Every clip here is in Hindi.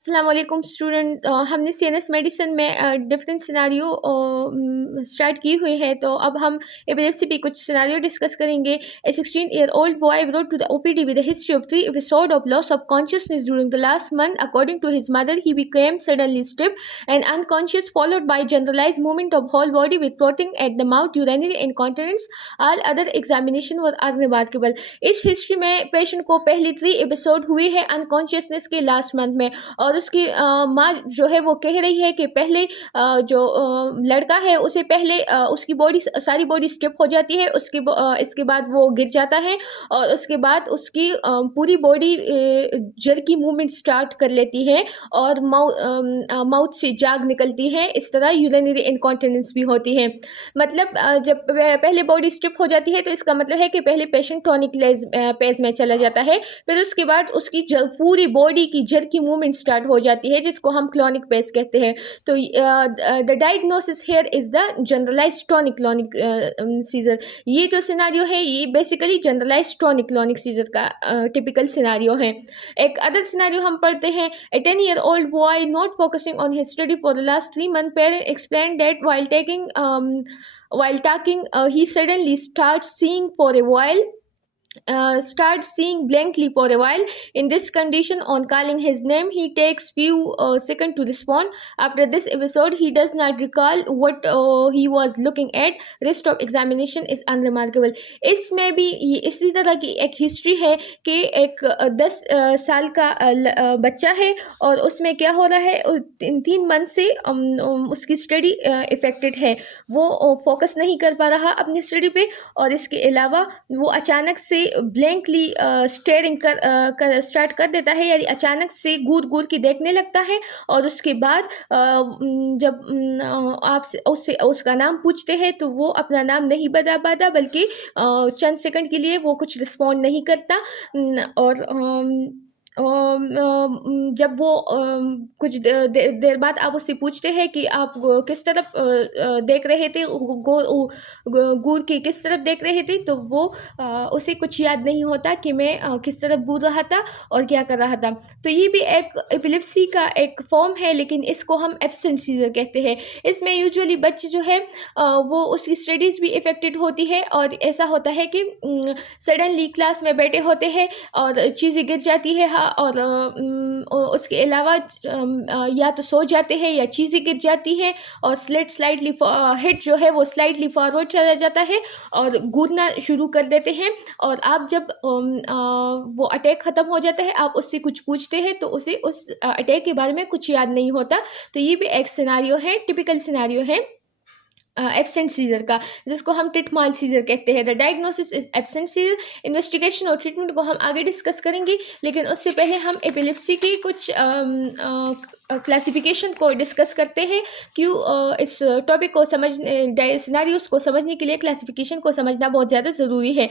अस्सलाम वालेकुम स्टूडेंट। हमने सीएनएस मेडिसिन में डिफरेंट सिनारियो स्टार्ट की हुई है। तो अब हम एपिलेप्सी पे कुछ सिनारियो डिस्कस करेंगे। ए 16-year-old boy brought to the OPD with a history of 3 episodes of loss of consciousness during the last month. According to his mother, he became suddenly stiff and unconscious, followed by generalized movement of whole body with frothing at the mouth, urinary incontinence. All other examination were unremarkable. इस हिस्ट्री में पेशेंट को पहली 3 एपिसोड हुई है अनकॉन्शियसनेस के लास्ट मंथ में। और उसकी माँ जो है वो कह रही है कि पहले जो लड़का है उसे पहले उसकी बॉडी सारी बॉडी स्टिफ हो जाती है, इसके बाद वो गिर जाता है और उसके बाद उसकी पूरी बॉडी जल की मूवमेंट स्टार्ट कर लेती है और माउथ से जाग निकलती है। इस तरह यूरिनरी इनकॉन्टिनेंस भी होती है। मतलब जब पहले बॉडी स्टिफ हो जाती है तो इसका मतलब है कि पहले पेशेंट टॉनिक पेज में चला जाता है, फिर उसके बाद उसकी पूरी बॉडी की जल की मूवमेंट स्टार्ट हो जाती है, जिसको हम क्लॉनिक पेस कहते हैं। तो the diagnosis here is the generalised tonic clonic seizure. ये जो सिनारियो है ये basically generalised tonic clonic seizure का टिपिकल सिनारियो है। एक अदर सिनारियो हम पढ़ते हैं। ए 10-year-old boy not focusing on his study for the last 3 months, parent explained that while talking he suddenly start seeing blankly for a while. In this condition, on calling his name, he takes few seconds to respond. After this episode, he does not recall what he was looking at. Rest of examination is unremarkable. इसमें भी इसी तरह की एक हिस्ट्री है कि एक 10 साल का बच्चा है और उसमें क्या हो रहा है, 3 मंथ से उसकी स्टडी इफेक्टेड है। वो फोकस नहीं कर पा रहा अपनी स्टडी पे और इसके अलावा वो अचानक से ब्लैंकली स्टेयरिंग स्टार्ट कर देता है, यानी अचानक से घूर घूर के देखने लगता है। और उसके बाद जब आप उससे उसका नाम पूछते हैं तो वो अपना नाम नहीं बता पाता, बल्कि चंद सेकंड के लिए वो कुछ रिस्पॉन्ड नहीं करता। और जब वो कुछ देर बाद आप उससे पूछते हैं कि आप किस तरफ देख रहे थे, घूर के किस तरफ देख रहे थे, तो वो उसे कुछ याद नहीं होता कि मैं किस तरफ घूर रहा था और क्या कर रहा था। तो ये भी एक एपिलेप्सी का एक फॉर्म है, लेकिन इसको हम एब्सेंट सीजर कहते हैं। इसमें यूजुअली बच्चे जो है वो उसकी स्टडीज़ भी इफ़ेक्टेड होती है और ऐसा होता है कि सडनली क्लास में बैठे होते हैं और चीज़ें गिर जाती है, हाँ, और उसके अलावा या तो सो जाते हैं या चीज़ें गिर जाती हैं और स्लाइटली हेड जो है वो स्लाइटली फॉरवर्ड चला जाता है और घूरना शुरू कर देते हैं। और आप जब वो अटैक ख़त्म हो जाता है, आप उससे कुछ पूछते हैं तो उसे उस अटैक के बारे में कुछ याद नहीं होता। तो ये भी एक सिनारियो है, टिपिकल सिनारियो है एब्सेंट सीजर का, जिसको हम टिटमाल सीजर कहते हैं। The diagnosis is absent scissor. Investigation और ट्रीटमेंट को हम आगे डिस्कस करेंगे, लेकिन उससे पहले हम एपिलेप्सी की कुछ क्लासिफिकेशन को डिस्कस करते हैं। क्यों इस टॉपिक को सिनारियोस को समझने के लिए क्लासिफिकेशन को समझना बहुत ज़्यादा ज़रूरी है।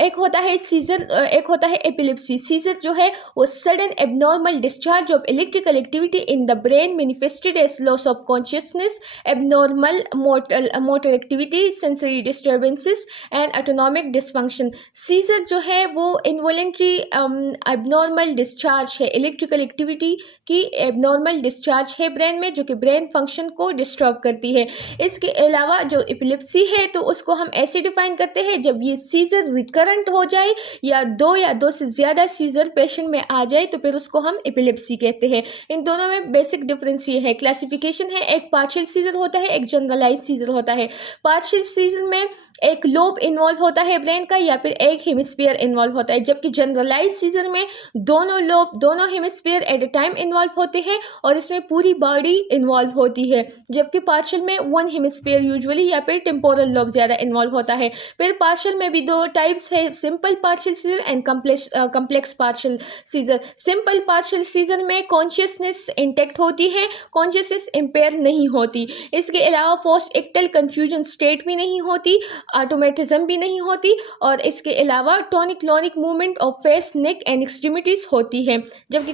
एक होता है सीजर, एक होता है एपिलेप्सी। सीजर जो है वो sudden abnormal discharge of electrical activity in the brain manifested as loss of consciousness, abnormal motor activity, sensory disturbances and autonomic dysfunction. Seizure जो है वो इनवॉलेंट्री एबनॉर्मल डिस्चार्ज है, इलेक्ट्रिकल एक्टिविटी की एबनॉर्मल डिस्चार्ज है ब्रेन में, जो कि ब्रेन फंक्शन को डिस्टर्ब करती है। इसके अलावा जो एपिलेप्सी है तो उसको हम ऐसे डिफाइन करते हैं, जब ये सीजर रिकरेंट हो जाए या दो से ज़्यादा सीजर पेशेंट में आ जाए तो फिर उसको हम एपिलेप्सी कहते हैं। इन दोनों में बेसिक डिफरेंस ये है, क्लासिफिकेशन है। एक पार्शियल सीजर होता है, एक जनरलाइज सीजर होता है। पार्शियल सीजर में एक लोब इन्वॉल्व होता है ब्रेन का या फिर एक हेमिस्फीयर इन्वॉल्व होता है, जबकि जनरलाइज सीजर में दोनों लोब, दोनों hemisphere at a time involve होते हैं और इसमें पूरी बॉडी इन्वॉल्व होती है। जबकि पार्शियल में वन हेमिस्फीयर यूजुअली या फिर टेम्पोरल लोब ज़्यादा इन्वॉल्व होता है। फिर पार्शियल में भी 2 टाइप्स है, simple partial seizure and complex partial seizure. Simple partial seizure में कॉन्शियसनेस इंटैक्ट होती है, कॉन्शियसनेस इम्पेयर नहीं होती। इसके अलावा पोस्ट एक्टल कंफ्यूजन स्टेट भी नहीं होती, ऑटोमेटिज्म भी नहीं होती, और इसके अलावा tonic clonic movement of face, neck and extremities होती है। जबकि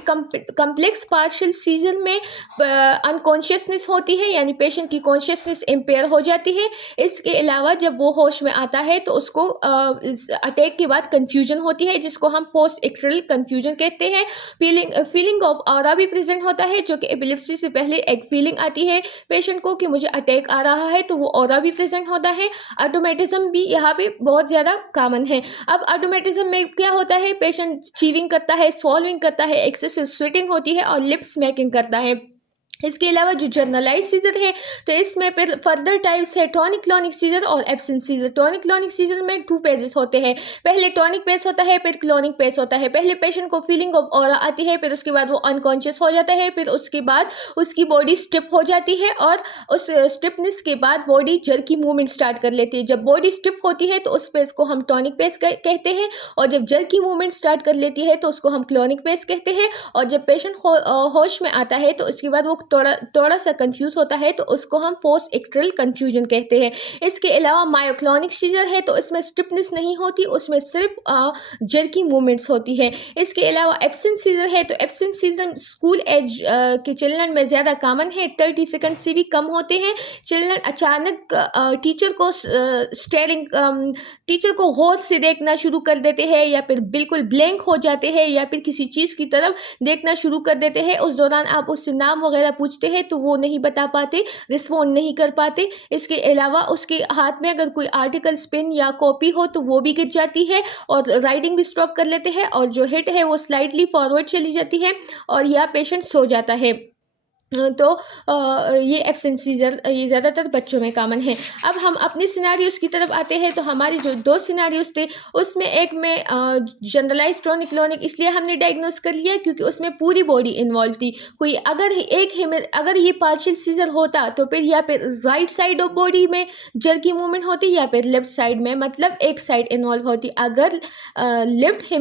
कम्प्लेक्स पार्शियल सीजर में अनकॉन्शियसनेस होती है, यानी पेशेंट की कॉन्शियसनेस इम्पेयर हो जाती है। इसके अलावा जब वो होश में आता है तो उसको अटैक के बाद कन्फ्यूजन होती है, जिसको हम पोस्ट एक्ट्रल कन्फ्यूजन कहते हैं। फीलिंग ऑफ ऑरा भी प्रेजेंट होता है, जो कि एपिलेप्सी से पहले एक फीलिंग आती है पेशेंट को कि मुझे अटैक आ रहा है, तो वो ऑरा भी प्रेजेंट होता है। ऑटोमेटिज्म भी यहाँ पे बहुत ज़्यादा कॉमन है। अब ऑटोमेटिज्म में क्या होता है, पेशेंट चीविंग करता है, स्वॉल्विंग करता है, एक्सेसिव स्वेटिंग होती है और लिप स्मैकिंग करता है। इसके अलावा जो जनरलाइज सीजर है, तो इसमें फिर फर्दर टाइप्स है टॉनिक क्लॉनिक सीजर और absent seizure. Tonic clonic seizure में 2 फेजेस होते हैं, पहले टॉनिक फेज होता है, फिर क्लॉनिक फेज होता है। पहले पेशेंट को फीलिंग ऑफ ऑरा आती है, फिर उसके बाद वो अनकॉन्शियस हो जाता है, फिर उसके बाद उसकी बॉडी स्टिफ हो जाती है और उस स्टिफनेस के बाद बॉडी जर्की मूवमेंट स्टार्ट कर लेती है। जब बॉडी स्टिफ होती है तो उस फेज को हम टॉनिक फेज कहते हैं, और जब जर्की मूवमेंट स्टार्ट कर लेती है तो उसको हम क्लॉनिक फेज कहते हैं। और जब पेशेंट होश में आता है तो उसके बाद वो थोड़ा सा कंफ्यूज होता है, तो उसको हम पोस्ट एक्ट्रल कंफ्यूजन कहते हैं। इसके अलावा मायोक्लॉनिक सीजर है, तो इसमें स्टिफनेस नहीं होती, उसमें सिर्फ जर्की मूवमेंट्स होती है। इसके अलावा एब्सेंट सीजर है, तो एब्सेंट सीजर स्कूल एज के चिल्ड्रन में ज़्यादा कॉमन है, 30 सेकंड से भी कम होते हैं। चिल्ड्रन अचानक टीचर को गौर से देखना शुरू कर देते हैं, या फिर बिल्कुल ब्लैंक हो जाते हैं, या फिर किसी चीज़ की तरफ देखना शुरू कर देते हैं। उस दौरान आप उससे नाम वगैरह पूछते हैं तो वो नहीं बता पाते, रिस्पॉन्ड नहीं कर पाते। इसके अलावा उसके हाथ में अगर कोई आर्टिकल, पेन या कॉपी हो तो वो भी गिर जाती है, और राइटिंग भी स्टॉप कर लेते हैं, और जो हेड है वो स्लाइटली फॉरवर्ड चली जाती है, और यह पेशेंट सो जाता है। तो ये एब्सेंट सीजर ये ज़्यादातर बच्चों में कॉमन है। अब हम अपने सिनेरियोज़ की तरफ आते हैं, तो हमारे जो 2 सिनेरियोज़ थे उसमें एक में जनरलाइज टॉनिक क्लॉनिक इसलिए हमने डायग्नोस कर लिया क्योंकि उसमें पूरी बॉडी इन्वॉल्व थी। कोई अगर ये पार्शियल सीजर होता तो फिर या फिर राइट साइड ऑफ बॉडी में जर्की मूवमेंट होती, या फिर लेफ्ट साइड में, मतलब एक साइड इन्वॉल्व होती। अगर लेफ्ट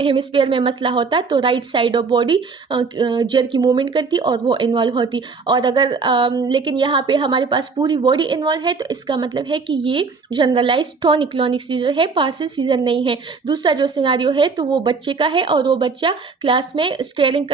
हेमिस्फीयर में मसला होता तो राइट साइड ऑफ बॉडी जर की मूवमेंट करती और वो इन्वॉल्व होती। और अगर लेकिन यहाँ पे हमारे पास पूरी बॉडी इन्वॉल्व है, तो इसका मतलब है कि ये जनरलाइज टॉनिक क्लॉनिक सीजर है, पार्शियल सीजर नहीं है। दूसरा जो सिनारियो है तो वो बच्चे का है, और वो बच्चा क्लास में स्टेयरिंग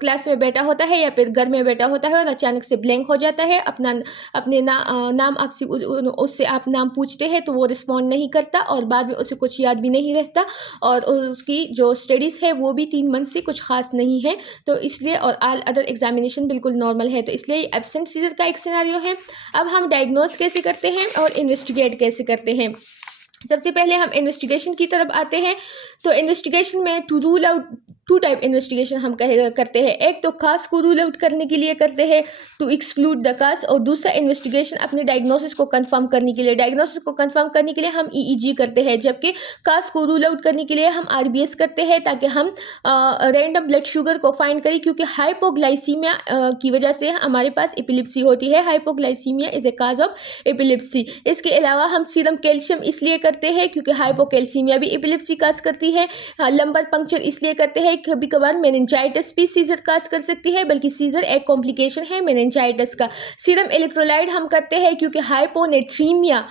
क्लास में बैठा होता है या फिर घर में बैठा होता है और अचानक से ब्लैंक हो जाता है। अपने नाम आपसे उससे आप नाम पूछते हैं तो वो रिस्पॉन्ड नहीं करता, और बाद में उसे कुछ याद भी नहीं रहता, और उसकी जो स्टडीज़ है वो भी 3 मंथ से कुछ खास नहीं है। तो इसलिए और ऑल अदर एग्जामिनेशन बिल्कुल नॉर्मल है, तो इसलिए एब्सेंट सीजर का एक सिनेरियो है। अब हम डायग्नोस कैसे करते हैं और इन्वेस्टिगेट कैसे करते हैं। सबसे पहले हम इन्वेस्टिगेशन की तरफ आते हैं। तो इन्वेस्टिगेशन में to rule out 2 type investigation हम करते हैं। एक तो कास को रूल आउट करने के लिए करते हैं, टू एक्सक्लूड द कास, और दूसरा इन्वेस्टिगेशन अपने डायग्नोसिस को कंफर्म करने के लिए। डायग्नोसिस को कंफर्म करने के लिए हम ईईजी करते हैं, जबकि कास को रूल आउट करने के लिए हम आरबीएस करते हैं, ताकि हम रैंडम ब्लड शुगर को फाइंड करें, क्योंकि हाइपोग्लाइसीमिया की वजह से हमारे पास एपिलेप्सी होती है। Hypoglycaemia is a cause of epilepsy. इसके अलावा हम सीरम कैल्शियम इसलिए करते हैं क्योंकि हाइपोकैल्सीमिया भी एपिलेप्सी काज करती है। लंबर पंक्चर इसलिए करते हैं, कभी कभार मेनिंजाइटिस भी सीजर काज कर सकती है, बल्कि सीजर एक कॉम्प्लिकेशन है मेनिंजाइटिस का। सीरम इलेक्ट्रोलाइट हम करते हैं क्योंकि हाइपोनेट्रीमिया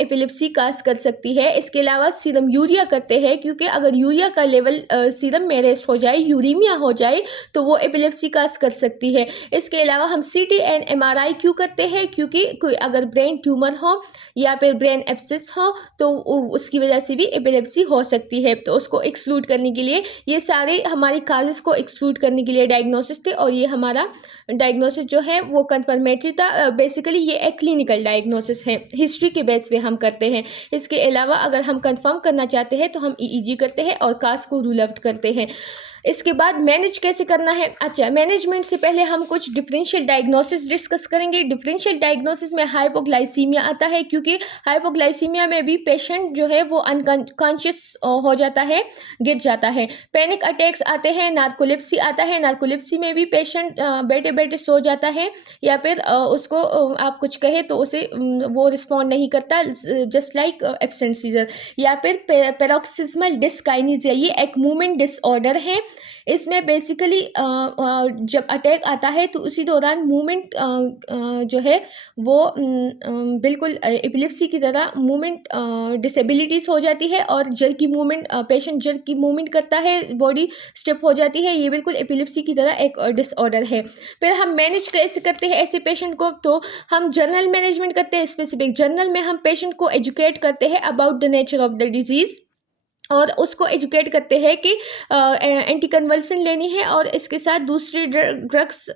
एपिलेप्सी काज कर सकती है। इसके अलावा सीरम यूरिया करते हैं क्योंकि अगर यूरिया का लेवल सीरम में रेस्ट हो जाए, यूरीमिया हो जाए, तो वो एपिलेप्सी काज कर सकती है। इसके अलावा हम सीटी एंड एमआरआई क्यों करते हैं, क्योंकि कोई अगर ब्रेन ट्यूमर हो या फिर ब्रेन एब्सेस हो तो उसकी वजह से भी एपिलेप्सी हो सकती है। तो उसको एक्सक्लूड करने के लिए, ये सारे हमारी काजेस को एक्सक्लूड करने के लिए डायग्नोसिस थे, और ये हमारा डायग्नोसिस जो है वो कंफर्मेटरी था। बेसिकली ये एक क्लिनिकल डायग्नोसिस है, हिस्ट्री के बेस पे हम करते हैं। इसके अलावा अगर हम कंफर्म करना चाहते हैं तो हम ईईजी करते हैं और कास को रूल आउट करते हैं। इसके बाद मैनेज कैसे करना है। अच्छा, मैनेजमेंट से पहले हम कुछ डिफरेंशियल डायग्नोसिस डिस्कस करेंगे। डिफरेंशियल डायग्नोसिस में हाइपोग्लाइसीमिया आता है, क्योंकि हाइपोग्लाइसीमिया में भी पेशेंट जो है वो अनकॉन्शियस हो जाता है, गिर जाता है। पैनिक अटैक्स आते हैं, नार्कोलेप्सी आता है। नार्कोलेप्सी में भी पेशेंट बैठे बैठे सो जाता है, या फिर उसको आप कुछ कहे तो उसे वो रिस्पॉन्ड नहीं करता, जस्ट लाइक एब्सेंट सीजर। या फिर पैरोक्सिस्मल डिस्काइनेसिया, ये एक मूवमेंट डिसऑर्डर है, इसमें बेसिकली जब अटैक आता है तो उसी दौरान मूवमेंट जो है वो बिल्कुल एपिलेप्सी की तरह मूवमेंट डिसेबिलिटीज़ हो जाती है और जल्द की मूवमेंट पेशेंट जल्द की मूवमेंट करता है, बॉडी स्टिफ हो जाती है। ये बिल्कुल एपिलेप्सी की तरह एक डिसऑर्डर है। फिर हम मैनेज कैसे करते हैं ऐसे पेशेंट को, तो हम जर्नल मैनेजमेंट करते हैं। स्पेसिफिक जर्नल में हम पेशेंट को एजुकेट करते हैं about the nature of the disease और उसको एजुकेट करते हैं कि एंटी कन्वल्सन लेनी है और इसके साथ दूसरी ड्रग्स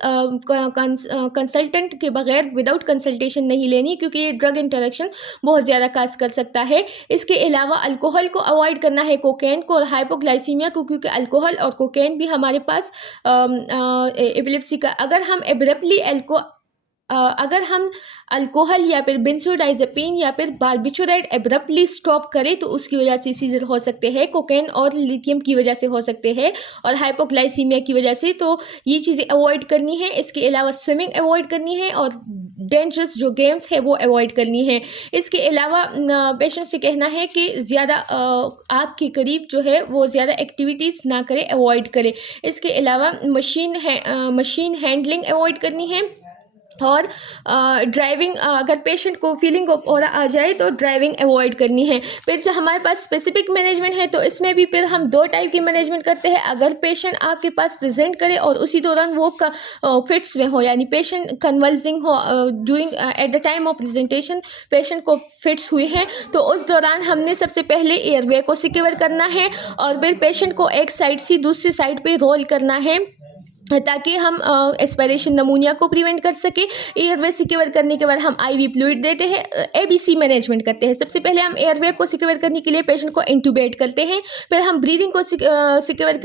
कंसल्टेंट के बगैर विदाउट कंसल्टेशन नहीं लेनी, क्योंकि ये ड्रग इंटरेक्शन बहुत ज़्यादा काज कर सकता है। इसके अलावा अल्कोहल को अवॉइड करना है, कोकेन को और हाइपोग्लाइसीमिया को, क्योंकि अल्कोहल और कोकेन भी हमारे पास एपिलेप्सी का अगर हम अल्कोहल या फिर बेंजोडाइजेपिन या फिर बार्बिटूरेट एब्रप्टली स्टॉप करें तो उसकी वजह से सीजर हो सकते हैं। कोकेन और लिथियम की वजह से हो सकते हैं और हाइपोग्लाइसीमिया की वजह से, तो ये चीज़ें अवॉइड करनी है। इसके अलावा स्विमिंग अवॉइड करनी है और डेंजरस जो गेम्स है वो अवॉइड करनी है। इसके अलावा पेशेंट से कहना है कि ज़्यादा आग के करीब जो है वो ज़्यादा एक्टिविटीज़ ना करें, अवॉइड करें। इसके अलावा मशीन हैंडलिंग अवॉइड करनी है और ड्राइविंग, अगर पेशेंट को फीलिंग ऑफ ऑरा आ जाए तो ड्राइविंग अवॉइड करनी है। फिर जो हमारे पास स्पेसिफिक मैनेजमेंट है तो इसमें भी फिर हम 2 टाइप की मैनेजमेंट करते हैं। अगर पेशेंट आपके पास प्रेजेंट करे और उसी दौरान वो फिट्स में हो, यानी पेशेंट कन्वल्सिंग हो during at the time of presentation patient को फिट्स हुई है, तो उस दौरान हमने सबसे पहले एयरवे को सिक्योर करना है और फिर पेशेंट को एक साइड से दूसरी साइड पे रोल करना है ताकि हम एस्पिरेशन नमूनिया को प्रिवेंट कर सके। एयरवे सिक्योर करने के बाद हम आईवी फ्लूइड देते हैं। एबीसी मैनेजमेंट करते हैं। सबसे पहले हम एयरवे को सिक्योर करने के लिए पेशेंट को इंट्यूबेट करते हैं। फिर हम ब्रीदिंग को सिक्योर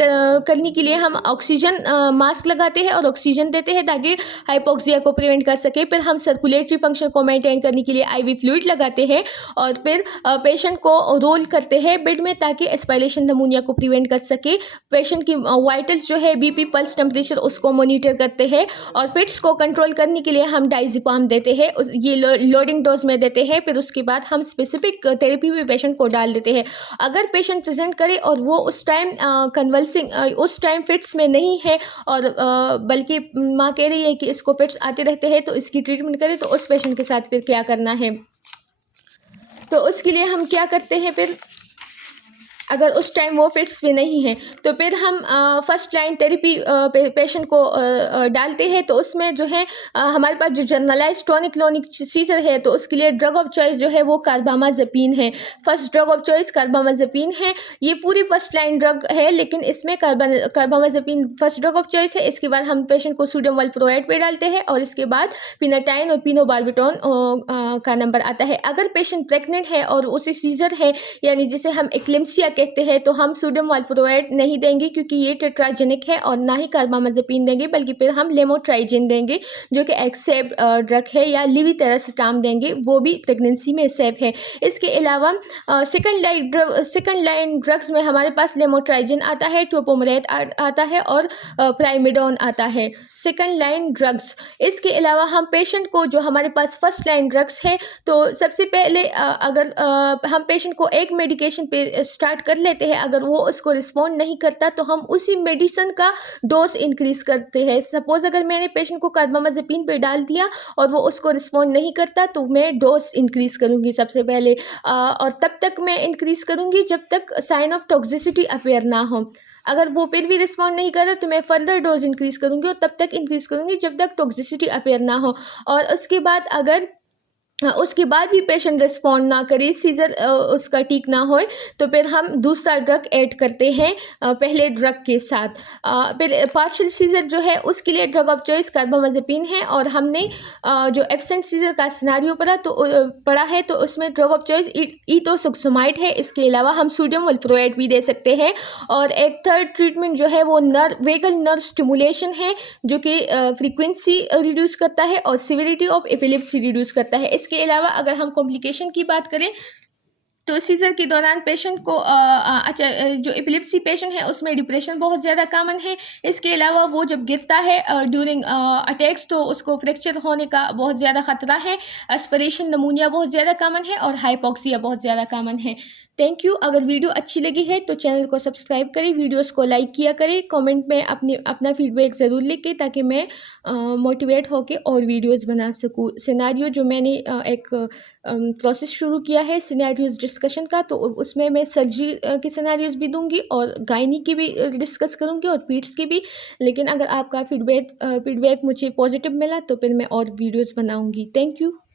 करने के लिए हम ऑक्सीजन मास्क लगाते हैं और ऑक्सीजन देते हैं ताकि हाइपोक्सिया को प्रिवेंट कर सके। फिर हम सर्कुलेटरी फंक्शन को मेंटेन करने के लिए आईवी फ्लूइड लगाते हैं और फिर पेशेंट को रोल करते हैं बेड में ताकि एस्पिरेशन नमूनिया को प्रिवेंट कर सके। पेशेंट की वाइटल्स जो है, बीपी, पल्स, टेम्परेचर, उसको मॉनिटर करते हैं और फिट्स को कंट्रोल करने के लिए हम डाइजिपाम देते हैं। ये लोडिंग डोज में देते हैं। फिर उसके बाद हम स्पेसिफिक थेरेपी में पेशेंट को डाल देते हैं। अगर पेशेंट प्रेजेंट करे और वो उस टाइम कन्वल्सिंग उस टाइम फिट्स में नहीं है और बल्कि माँ कह रही है कि इसको फिट्स आते रहते हैं तो इसकी ट्रीटमेंट करें, तो उस पेशेंट के साथ फिर क्या करना है, तो उसके लिए हम क्या करते हैं। फिर अगर उस टाइम वो फिट्स में नहीं है तो फिर हम फर्स्ट लाइन थेरेपी पेशेंट को डालते हैं। तो उसमें जो है हमारे पास जो जनरलाइज टॉनिक क्लोनिक सीजर है तो उसके लिए ड्रग ऑफ चॉइस जो है वो कार्बामाज़ेपिन है। First drug of choice carbamazepine है। ये पूरी फर्स्ट लाइन ड्रग है, लेकिन इसमें carbamazepine first drug of choice है। इसके बाद हम पेशेंट को सोडियम वैल्प्रोएट पे डालते हैं और इसके बाद पिनाटाइन और पिनोबार्बिटॉन का नंबर आता है। अगर पेशेंट प्रेग्नेंट है और उसे सीजर है, यानी जिसे हम एक्लेम्सिया कहते हैं, तो हम सोडियम वैल्प्रोएट नहीं देंगे क्योंकि ये टेट्राजेनिक है, और ना ही कार्बामाज़ेपिन देंगे, बल्कि फिर हम लेमोट्राइजिन देंगे जो कि एक सेफ ड्रग है, या लिविटेरासिटाम देंगे, वो भी प्रेगनेंसी में सेफ है। इसके अलावा सेकंड लाइन ड्रग्स में हमारे पास लेमोट्राइजिन आता है, टोपोमरेट आता है और प्राइमेडोन आता है, सेकंड लाइन ड्रग्स। इसके अलावा हम पेशेंट को, जो हमारे पास फर्स्ट लाइन ड्रग्स है, तो सबसे पहले अगर हम पेशेंट को एक मेडिकेशन पे स्टार्ट कर लेते हैं, अगर वो उसको रिस्पॉन्ड नहीं करता तो हम उसी मेडिसिन का डोज इंक्रीज करते हैं। सपोज अगर मैंने पेशेंट को कार्बामाज़ेपिन पे डाल दिया और वो उसको रिस्पॉन्ड नहीं करता तो मैं डोज इंक्रीज करूँगी सबसे पहले, और तब तक मैं इंक्रीज करूँगी जब तक साइन ऑफ टॉक्सिसिटी अपेयर ना हो। अगर वो फिर भी रिस्पॉन्ड नहीं कर रहा तो मैं फर्दर डोज इंक्रीज करूँगी और तब तक इंक्रीज करूँगी जब तक टॉक्सिसिटी अपेयर ना हो। और उसके बाद भी पेशेंट रिस्पॉन्ड ना करे, सीजर उसका ठीक ना होए, तो फिर हम दूसरा ड्रग ऐड करते हैं पहले ड्रग के साथ। फिर पार्शियल सीजर जो है उसके लिए ड्रग ऑफ चॉइस कार्बामाज़ेपिन है, और हमने जो एब्सेंट सीजर का सिनारियो पढ़ा है तो उसमें ड्रग ऑफ चॉइस ईटोसुक्समाइड है। इसके अलावा हम सोडियम वैल्प्रोएट भी दे सकते हैं, और एक थर्ड ट्रीटमेंट जो है वो वेगल नर्व स्टिमुलेशन है, जो कि फ्रीक्वेंसी रिड्यूस करता है और सिविरिटी ऑफ एपिलेप्सी रिड्यूस करता है। इसके अलावा अगर हम कॉम्प्लिकेशन की बात करें तो सीज़र के दौरान पेशेंट को जो एपिलेप्सी पेशेंट है उसमें डिप्रेशन बहुत ज़्यादा कॉमन है। इसके अलावा वो जब गिरता है ड्यूरिंग अटैक्स तो उसको फ्रैक्चर होने का बहुत ज़्यादा ख़तरा है। एस्पिरेशन नमूनिया बहुत ज़्यादा कॉमन है और हाइपॉक्सिया बहुत ज़्यादा कॉमन है। Thank you. अगर वीडियो अच्छी लगी है तो चैनल को सब्सक्राइब करें, वीडियोस को लाइक किया करें, कमेंट में अपना फीडबैक ज़रूर लिखें ताकि मैं मोटिवेट होकर और वीडियोस बना सकूँ। सिनेरियो जो मैंने एक प्रोसेस शुरू किया है सिनेरियोज डिस्कशन का, तो उसमें मैं सर्जरी के सिनेरियोज भी दूंगी और गायनी की भी डिस्कस करूंगी और पीड्स की भी। लेकिन अगर आपका फीडबैक मुझे पॉजिटिव मिला तो फिर मैं और वीडियोस बनाऊंगी। Thank you.